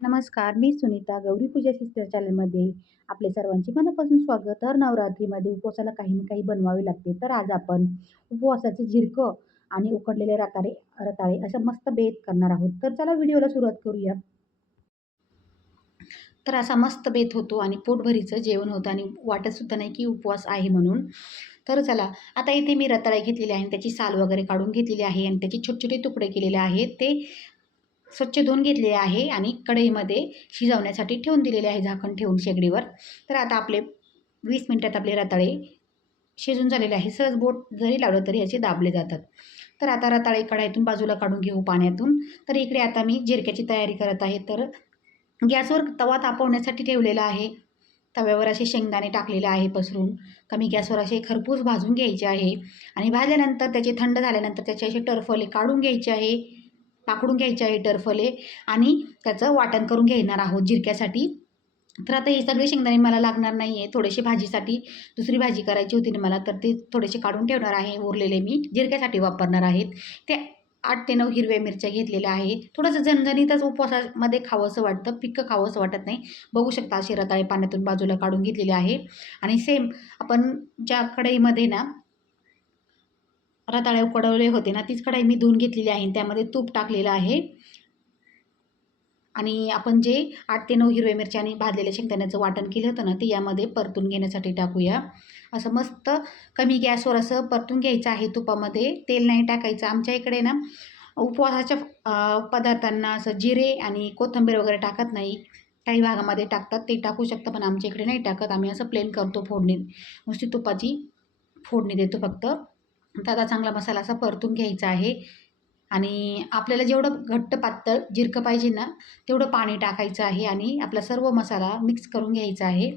नमस्कार मी सुनीता गौरी पूजा सिस्टर चॅनलमध्ये आपले सर्वांचे मनापासून स्वागत. तर नवरात्रीमध्ये उपवासाला काही ना काही बनवावे लागते. तर आज आपण उपवासाचे झिरकं आणि उकडलेले रताळे रताळे असं मस्त बेत करणार आहोत. तर चला व्हिडिओला सुरुवात करूया. तर असा मस्त बेत होतो आणि पोटभरीचं जेवण होतं आणि वाटतसुद्धा नाही की उपवास आहे म्हणून. तर चला आता इथे मी रताळे घेतलेले आहे आणि त्याची साल वगैरे काढून घेतलेली आहे आणि त्याचे छोटे छोटे तुकडे केलेले आहेत. ते स्वच्छ धुवून घेतलेले आहे आणि कढईमध्ये शिजवण्यासाठी ठेवून दिलेले आहे झाकण ठेवून शेगडीवर. तर आता आपले वीस मिनटात आपले रताळे शिजून झालेले आहे. सहज बोट जरी लावलं तरी याचे दाबले जातात. तर आता रताळे कढाईतून बाजूला काढून घेऊ पाण्यातून. तर इकडे आता मी जिरक्याची तयारी करत आहे. तर गॅसवर तवा तापवण्यासाठी ठेवलेला आहे. तव्यावर असे शेंगदाणे टाकलेले आहे पसरून. कमी गॅसवर असे खरपूस भाजून घ्यायचे आहे. आणि भाजल्यानंतर त्याचे थंड झाल्यानंतर त्याचे असे टरफले काढून घ्यायचे आहे. पाकडून घ्यायचे आहे टरफले आणि त्याचं वाटण करून घेणार आहोत जिरक्यासाठी. तर आता हे सगळे शेंगदाणे मला लागणार नाही आहे थोडेसे भाजीसाठी दुसरी भाजी करायची होती ना मला तर ते थोडेसे काढून ठेवणार आहे उरलेले मी. जिरक्यासाठी वापरणार आहेत. ते आठ ते नऊ हिरव्या मिरच्या घेतलेल्या आहे थोडंसं झणझणीतच उपवासामध्ये खावंसं वाटतं. पिकं खावंसं वाटत नाही. बघू शकता अशी रताळे पाण्यातून बाजूला काढून घेतलेले आहे. आणि सेम आपण ज्या कढईमध्ये ना रताळे उकडवले होते ना तीच कढाई मी धुवून घेतलेली आहे. त्यामध्ये तूप टाकलेलं आहे. आणि आपण जे आठ ते नऊ हिरव्या मिरच्या आणि भाजलेल्या शेंगदाण्याचं वाटण केलं होतं ना ते यामध्ये परतून घेण्यासाठी टाकूया. असं मस्त कमी गॅसवर असं परतून घ्यायचं आहे तुपामध्ये. तेल नाही टाकायचं. आमच्या इकडे ना उपवासाच्या पदार्थांना असं जिरे आणि कोथिंबीर वगैरे टाकत नाही. काही भागामध्ये टाकतात. ते टाकू शकतं पण आमच्या इकडे नाही टाकत. आम्ही असं प्लेन करतो फोडणी. नुसती तुपाची फोडणी देतो फक्त. त्याचा चांगला मसाला असा परतून घ्यायचा आहे. आणि आपल्याला जेवढं घट्ट पातळ जिरकं पाहिजे ना तेवढं पाणी टाकायचं आहे आणि आपला सर्व मसाला मिक्स करून घ्यायचा आहे.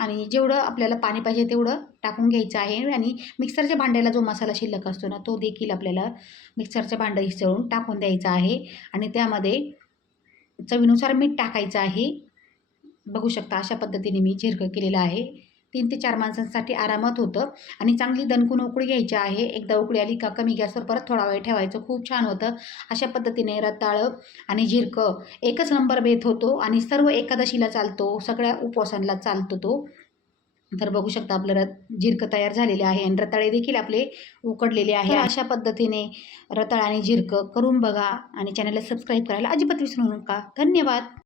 आणि जेवढं आपल्याला पाणी पाहिजे तेवढं टाकून घ्यायचं आहे आणि मिक्सरच्या भांड्याला जो मसाला शिल्लक असतो ना तो देखील आपल्याला मिक्सरचं भांडं हिसळून टाकून द्यायचा आहे. आणि त्यामध्ये चवीनुसार मीठ टाकायचं आहे. बघू शकता अशा पद्धतीने मी झिरकं केलेलं आहे. तीन ते चार माणसांसाठी आरामात होतं. आणि चांगली दणकून उकळी घ्यायची आहे. एकदा उकळी आली का कमी गॅसवर परत थोडा वेळ ठेवायचं. खूप छान होतं. अशा पद्धतीने रताळं आणि झिरकं एकच नंबर बेत होतो. आणि सर्व एकादशीला चालतो. सगळ्या उपवासांना चालतो तो. तर बघू शकता आपलं रत जिरकं तयार झालेले आहे. आणि रताळे देखील आपले उकडलेले आहे. अशा पद्धतीने रताळ आणि जिरकं करून बघा. आणि चॅनलला सबस्क्राईब करायला अजिबात विसरू नका. धन्यवाद.